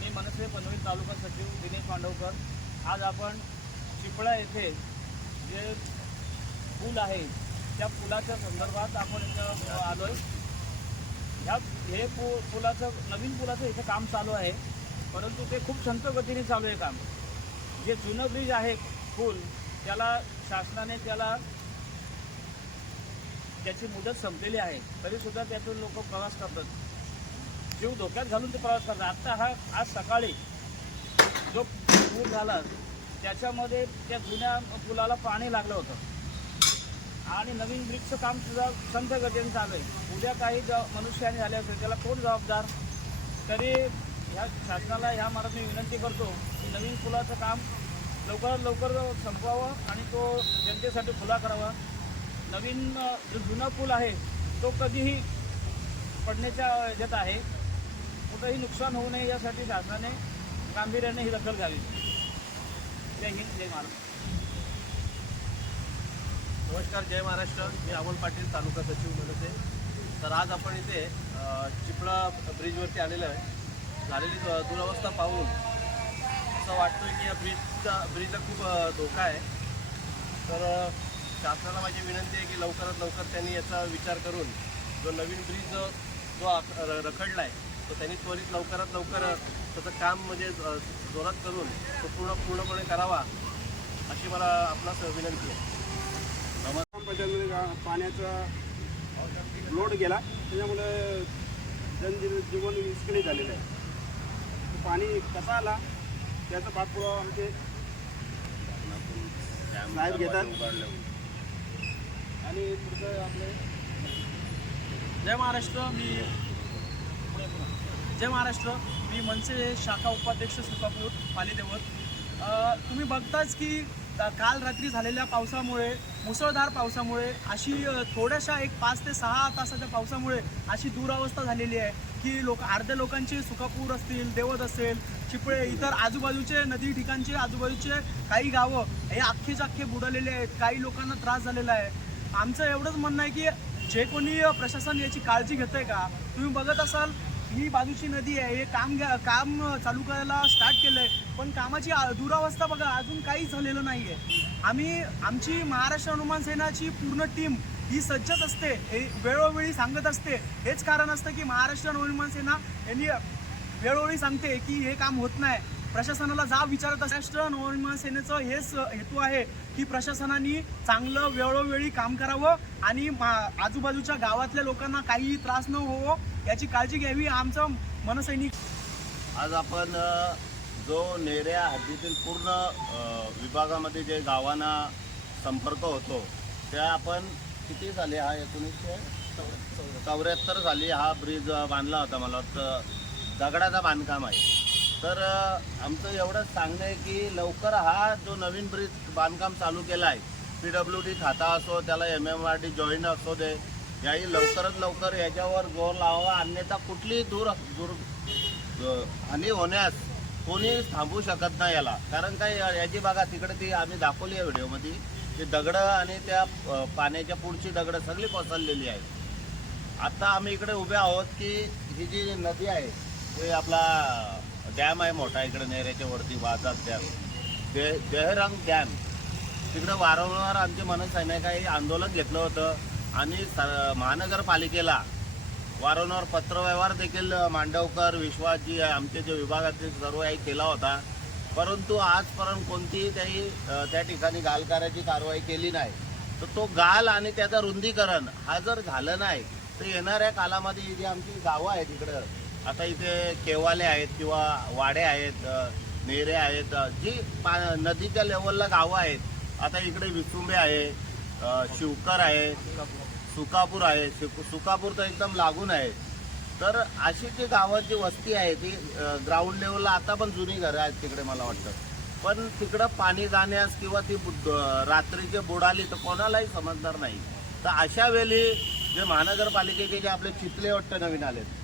मी मनसे पनवेल तालुका सचिव दिनेश पांडवकर आज आपण चिपळा येथे जे पूल आहे त्या पुलाच्या संदर्भात आपण इथं आलो आहे ह्या हे पु पुलाचं नवीन पुलाचं इथं काम चालू आहे. परंतु ते खूप संत गतीने चालू आहे काम. जे जुनं ब्रिज आहे पूल त्याला शासनाने त्याला त्याची मुदत संपलेली आहे. तरीसुद्धा त्यातून लोक प्रवास करतात. जीव धोक्यात घालून ते प्रवास करतात. आत्ता हा आज सकाळी जो पूर झाला त्याच्यामध्ये त्या जुन्या पुलाला पाणी लागलं होतं. आणि नवीन ब्रिजचं काम सुद्धा संथ गतीने चालू आहे. उद्या काही ज मनुष्याने झाले असेल त्याला कोण जबाबदार? तरी ह्या शासनाला ह्या मार्गात मी विनंती करतो की नवीन पुलाचं काम लवकरात लवकर संपवावं आणि तो जनतेसाठी खुला करावा. नवीन जो जुना पूल आहे तो कधीही पडण्याच्या ह्याच्यात आहे. कुठंही नुकसान होऊ नये यासाठी शासनाने गांभीर्याने ही दखल घ्यावी. जय हिंद जय महाराष्ट्र. नमस्कार जय महाराष्ट्र. मी अमोल पाटील तालुका सचिव मनसे तर आज आपण इथे चिपळा ब्रिजवरती आलेलो आहे. झालेली दुरावस्था दुरवस्था पाहून असं वाटतं की या ब्रिजचा ब्रिजला खूप धोका आहे. तर शासनाला माझी विनंती आहे की लवकरात लवकर त्यांनी याचा विचार करून जो नवीन ब्रिज जो र- रखडला आहे तो त्यांनी त्वरित लवकरात लवकर त्याचं काम म्हणजे जोरात करून तो पूर्ण पूर्णपणे करावा अशी मला आपणास विनंती आहे. ग्रामपंचायतमध्ये पाण्याचा लोड गेला. त्याच्यामुळे जनजीवन जीवन विस्कळीत झालेलं आहे. पाणी कसा आला त्याचा पाठपुरावा आमचे साहेब घेतात. आणि पुढचं आपले जय महाराष्ट्र मी जय महाराष्ट्र. मी मनसे शाखा उपाध्यक्ष सुकापूर पालीदेवत. तुम्ही बघताच की काल रात्री झालेल्या पावसामुळे मुसळधार पावसामुळे अशी थोड्याशा एक पाच ते सहा तासाच्या पावसामुळे अशी दुरावस्था झालेली आहे की लोक अर्ध्या लोकांचे सुकापूर असतील देवत असेल चिपळे इतर आजूबाजूचे नदी ठिकाणचे आजूबाजूचे काही गावं हे अख्खेच अख्खे बुडालेले आहेत काही लोकांना त्रास झालेला आहे. आमचं एवढंच म्हणणं आहे की जे कोणी प्रशासन याची काळजी घेत आहे का तुम्ही बघत असाल ही बाजूची नदी आहे. हे काम घ्या काम चालू करायला स्टार्ट केलं आहे पण कामाची दुरावस्था बघा अजून काहीच झालेलं नाही आहे आम्ही आमची महाराष्ट्र हनुमान सेनाची पूर्ण टीम ही सज्जच असते. हे वेळोवेळी सांगत असते. हेच कारण असतं की महाराष्ट्र हनुमान सेना यांनी वेळोवेळी सांगते की हे काम होत नाही. प्रशासनाला जा विचारत महाराष्ट्र नवनिर्माण सेनेचं हेच हेतू आहे की प्रशासनाने चांगलं वेळोवेळी काम करावं आणि मा- आजूबाजूच्या गावातल्या लोकांना काही त्रास न होवो. याची काळजी घ्यावी आमचं मनसैनिक. आज आपण जो नेऱ्या हद्दीतील पूर्ण विभागामध्ये जे गावांना संपर्क होतो त्या आपण किती झाले? हा एकोणीसशे चौऱ्याहत्तर साली हा ब्रिज बांधला होता मला वाटतं. दगडाचा बांधकाम आहे. तर आमचं एवढंच सांगणं आहे की लवकर हा जो नवीन ब्रिज बांधकाम चालू केला आहे पी डब्ल्यू डी खाता असो त्याला M M R D join असो दे याही लवकरात लवकर याच्यावर जोर लावावा अन्यथा कुठलीही दूर दूर हानी होण्यास कोणी थांबू शकत नाही याला. कारण काय या- याची बघा तिकडे ती आम्ही दाखवली आहे व्हिडिओमध्ये. ती दगडं आणि त्या पाण्याच्या पुढची दगडं सगळी कोसळलेली आहेत. आता आम्ही इकडे उभे आहोत की ही जी नदी आहे ते आपला डॅम आहे मोठा इकडे नेऱ्याच्या वरती वाहतात डॅम. दे देहरंग डॅम. तिकडं वारंवार आमचे मनसैनिकांनी आंदोलन घेतलं होतं. आणि स- महानगरपालिकेला वारंवार पत्रव्यवहार देखील मांडवकर विश्वासजी आमचे जे विभागातील सर्व आहे केला होता. परंतु आजपर्यंत कोणतीही त्याही त्या ठिकाणी गालकाराची कारवाई केली नाही. तर तो गाल आणि त्याचं रुंदीकरण हा जर झालं नाही तर येणाऱ्या कालामध्ये जी आमची गावं आहेत इकडं आता इथे केवाले आहेत किंवा वाडे आहेत नेरे आहेत जी पा नदीच्या लेवलला गावं आहेत आता इकडे विसुंबे आहे शिवकर आहे सुकापूर आहे. सुक- सुकापूर तर एकदम लागून आहे. तर अशी जी गावाची वस्ती आहे ती ग्राउंड लेवलला आता पण जुनी घरं आहेत तिकडे मला वाटतं. पण तिकडं पाणी जाण्यास किंवा ती रात्रीचे बुडाली तर कोणालाही समजणार नाही. तर अशा वेळी जे महानगरपालिकेचे जे आपले चितले वाटतं नवीन आलेत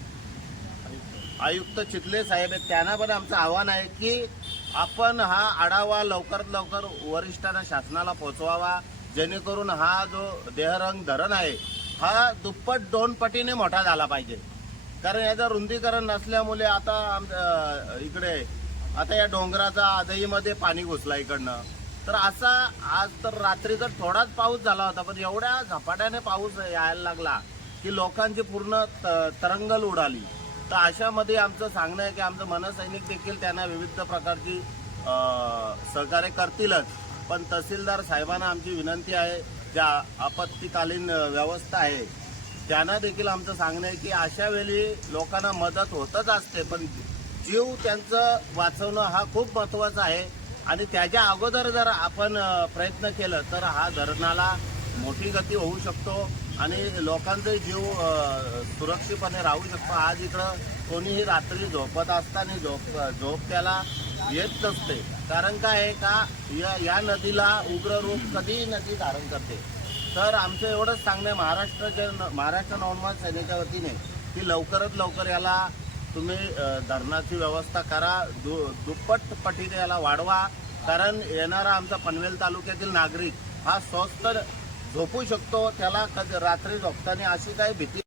आयुक्त चितले साहेब आहेत त्यांना पण आमचं आव्हान आहे की आपण हा आढावा लवकरात लवकर वरिष्ठांना शासनाला पोचवावा जेणेकरून हा जो देहरंग धरण आहे हा दुप्पट दोन पटीने मोठा झाला पाहिजे. कारण याचं रुंदीकरण नसल्यामुळे आता आम- इकडे आता या डोंगराचा आजहीमध्ये पाणी घुसला इकडनं. तर असा आज तर रात्री तर थोडाच पाऊस झाला होता पण एवढ्या झपाट्याने पाऊस यायला लागला की लोकांची पूर्ण त- तरंगल उडाली. तर अशामध्ये आमचं सांगणं आहे की आमचं मनसैनिक देखील त्यांना विविध प्रकारची सहकार्य करतीलच. पण तहसीलदार साहेबांना आमची विनंती आहे ज्या आपत्तीकालीन व्यवस्था आहे त्यांना देखील आमचं सांगणं आहे की अशा वेळी लोकांना मदत होतच असते पण जीव त्यांचं वाचवणं हा खूप महत्त्वाचा आहे. आणि त्याच्या अगोदर जर आपण प्रयत्न केलं तर हा धरणाला मोठी गती होऊ शकतो आणि लोकांचे जीव सुरक्षितपणे राहू शकतो. आज इकडं कोणीही रात्री झोपत असताना झोप झोप त्याला येत नसते. कारण काय आहे का या या नदीला उग्र रूप कधीही नदी धारण करते. तर आमचं एवढंच सांगणं आहे महाराष्ट्राच्या महाराष्ट्र नवनिर्माण सेनेच्या वतीने की लवकरात लवकर याला तुम्ही धरणाची व्यवस्था करा दु दुप्पट पटीने याला वाढवा. कारण येणारा आमचा पनवेल तालुक्यातील नागरिक हा स्वस्त झोपू शकतो त्याला कधी रात्री झोपताना अशी काही भीती